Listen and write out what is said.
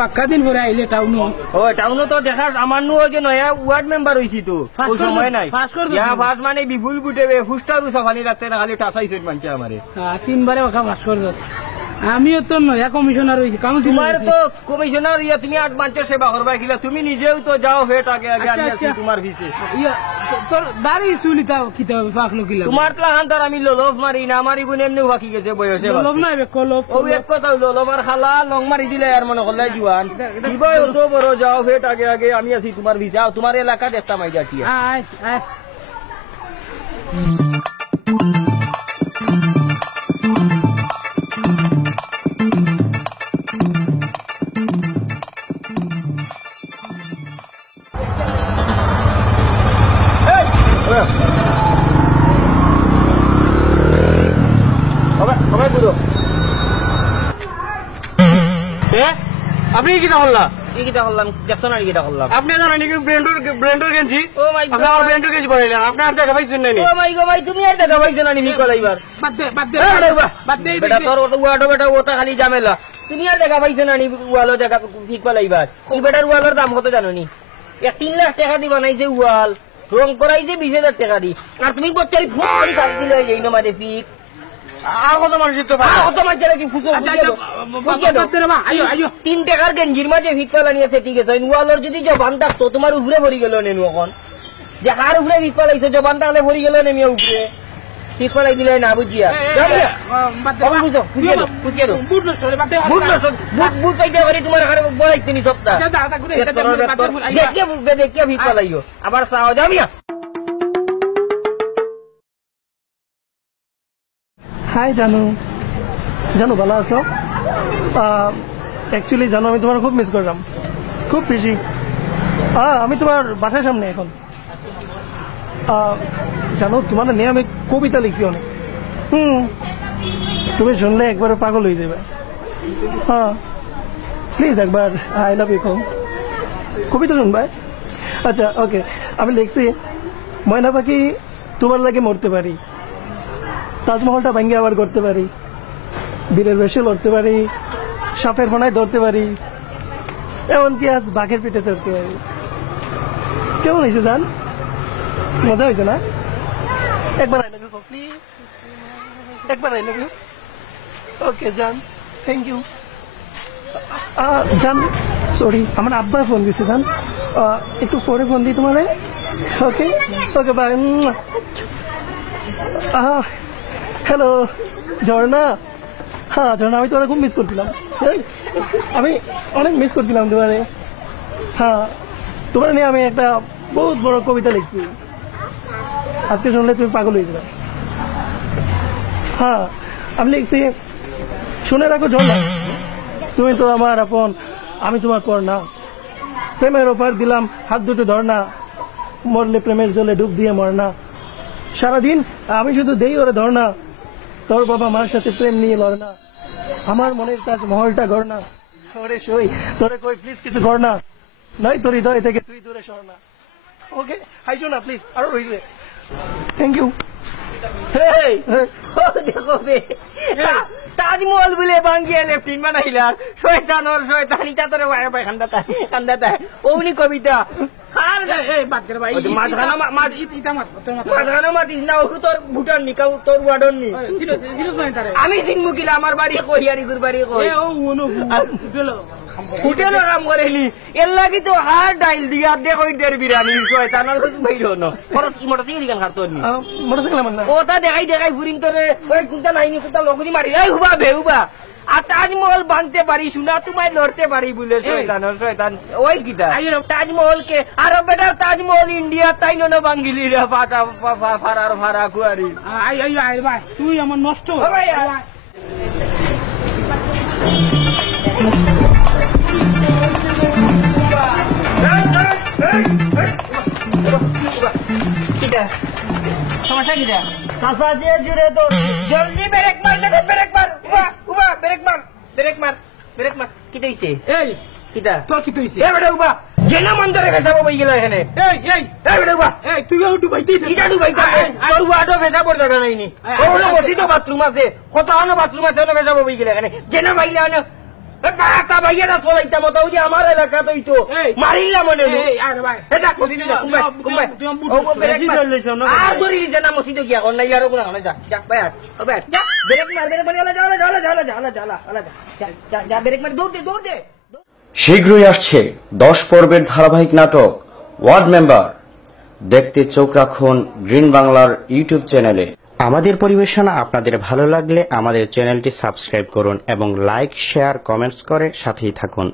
বাক্কা দিন পরে আইলে টাউন ও টাউন তো দেখার আমার নু যে নয়া ওয়ার্ড মেম্বার হইছি তো ও সময় নাই ইয়া ফাস মানে বিপুল গুটে ফুস্টারু সফানি রাখতে না খালি টাফাইছে মানছে আমারে 3 বারে ওকা পাস করে আমিও তো নয়া কমিশনার হইছি তোমার তো কমিশনার ইয়া তুমি 8 মাসের সেবা করবা কিলা তুমি নিজেও তো যাও ফেট আগে আগে আমি আছি তোমার ভিসে ইয়া তোর দাড়ি চুলিটা কিতা পাকলো কিলা তোমার প্লাহান্তার আমি ললফ মারি না মারি গুণ এমনি বাকি গেছে বয়সে ললফ না কলফ ও এক কথা ললফ আর খালা লং মারি দিলে আর মনে করলে জুয়ান দিবাই তো বড় যাও ফেট আগে আগে আমি আছি তোমার ভিসে তোমার এলাকা দেখতা মাই যাচ্ছি আয় আয় আপনি কিটা করলাম দেখছো না কিটা করলাম আপনি জানেন নাকি ব্র্যান্ডের গেঞ্জি আপনি আমার ব্র্যান্ডের গেঞ্জি পরাইলেন আপনি আর দেখা পাইছেন না ও মাই গো ভাই তুমি আর দেখা পাইছেন না নি কলাইবার বাদ দে বেটা তোর ওয়াটো বেটা ওটা খালি ঝামেলা তুমি আর দেখা পাইছেন না নি ওয়ালো দেখা ঠিক কলাইবার এই বেটার ওয়ালের দাম কত জানো নি 3 লাখ টাকা দি বানাইছে ওয়াল রং করাইছে 20,000 টাকা দি আর তুমি বচ্চারি ফোন করে সাথ দিলে এই নমারে ফিক কত মানুষ তো কত মানুষের কি ফুটো 3 টাকার গেঞ্জির মাঝে ভিক্ষা নিয়েছে ঠিক আছে ওয়ালের যদি জবান থাকতো তোমার উপরে ভরি গেল নেনু এখন যে হার উপরে ভিক্ষা লাগছে জবান থাকলে ভরি গেল নেমি উপরে ভিক্ষা লাগ দিলে না বুঝিয়া বুট পাইতে পারি তোমার বলাইতে নি সপ্তাহ দেখিয়া ভিক্ষা লাগিও আবার চাও যাবিয়া হাই জানু ভালো আছো অ্যাকচুয়ালি জানো আমি তোমার খুব মিস করলাম খুব বেশি আমি তোমার বাসার সামনে এখন জানো তোমার নিয়ে আমি কবিতা লিখছি অনেক তুমি শুনলে একবারে পাগল হয়ে যাবে প্লিজ একবার আই লাভ ইউ কবিতা শুনবা আচ্ছা ওকে আমি লিখছি ময়না পাখি তোমার লাগে মরতে পারি তাজমহলটা ভেঙে আবার করতে পারি বীরের বেশে লড়তে পারি সাপের ফোনায় ধরতে পারি এমনকি আজ বাঘের পিঠে চড়তে পারি কেমন হয়েছে জান মজা হয়েছে না একবার আই লাভ ইউ প্লিজ একবার আই লাভ ইউ ওকে জান থ্যাংক ইউ জান সরি আমার আব্বা ফোন দিছে জান একটু পরে ফোন দিই তোমার ওকে ওকে বাই হ্যালো ঝর্ণা ঝর্ণা আমি তোমার খুব মিস করছিলাম আমি অনেক মিস করছিলাম তোমারে তোমার নিয়ে আমি একটা বহুত বড় কবিতা লিখছি আজকে শুনলে তুমি পাগল হয়ে যাবে আমি লিখছি শুনে রাখো ঝর্ণা তুমি তো আমার আপন আমি তোমার পর না প্রেমের ওপার দিলাম হাত দুটো ধরনা মরলে প্রেমের জলে ডুব দিয়ে মরনা সারাদিন আমি শুধু দেই ওরে ধরনা তোর বাবা মার সাথে প্রেম নিয়ে লড় না আমার মনের কাজ মহলটা গড় না ওরে সই তোরে কই প্লিজ কিছু কর না নয় তোর হৃদয় থেকে তুই দূরে সর না ওকে হাইজো না প্লিজ আরো রইবে থ্যাংক ইউ তাজমহল বলে বাঙ্গিয়ে লেফটিন বানাইলা শয়তানর শয়তানিটা তোর কান্দাতা ওনি কবিতা আমি চিনবো কিলা আমার বাড়ি করিয়ারিগুর বাড়ি হোটেলও কাম করেলি এর লাগি তো হার ডাইল দিয়া দেখো বিরিয়ানি শয়তানর কিছু বাইর হনো খরচ কি মোটরসাইকেল গান খাতো নি মোটরসাইকেল আমার না ওটা দেখাই ফুরিন তোরে চিন্তা নাইনি কোথা লগদি মারি এই হুবা বেহুবা আর তাজমহল ভাঙতে পারি শোনা তোমায় লড়তে পারি বলে শয়তান ওই কিটা তাজমহলকে আর বেটা তাজমহল ইন্ডিয়া তাই না বাঙ্গিলি রে ফারা কুয়ারি ভাই তুই আমার নষ্ট সমস্যা কিটা চাষা যে জুড়ে তো জলদি ব্রেক মার ব্রেক মার কি দিছে এই কিটা তোর কি হইছে এ বেটা উবা জেনা মন্দরে ফেসাবো বই গেল এখানে এই বেটা উবা তুই ডুবাইতে কিটা ডুবাইতে তোর ওয়াটো ফেসাবো দরকার নাইনি ওগুলো বসি তো বাথরুম আছে কত আনো বাথরুম আছে ওনো ফেসাবো বই গেল এখানে জেনা মাইলে আনো কাকা ভাইয়া না চলাইতা বতাও যে আমার এলাকা তো ইতো মারিলা মনে হলো আরে ভাই এটা মসজিদে যা কুম্বাই আর ধরি লিছে না মসজিদে গিয়া কোন নাই আরো কোন যা যা ভাই আর যা ব্রেক মার যা ব্রেক মার দৌড় দে শীঘ্রই আসছে 10 পর্বের ধারাবাহিক নাটক ওয়ার্ড মেম্বার। দেখতে চোখ রাখুন গ্রিন বাংলার ইউটিউব চ্যানেলে। আমাদের পরিবেশনা আপনাদের ভালো লাগলে আমাদের চ্যানেলটি সাবস্ক্রাইব করুন এবং লাইক, শেয়ার, কমেন্টস করে সাথেই থাকুন।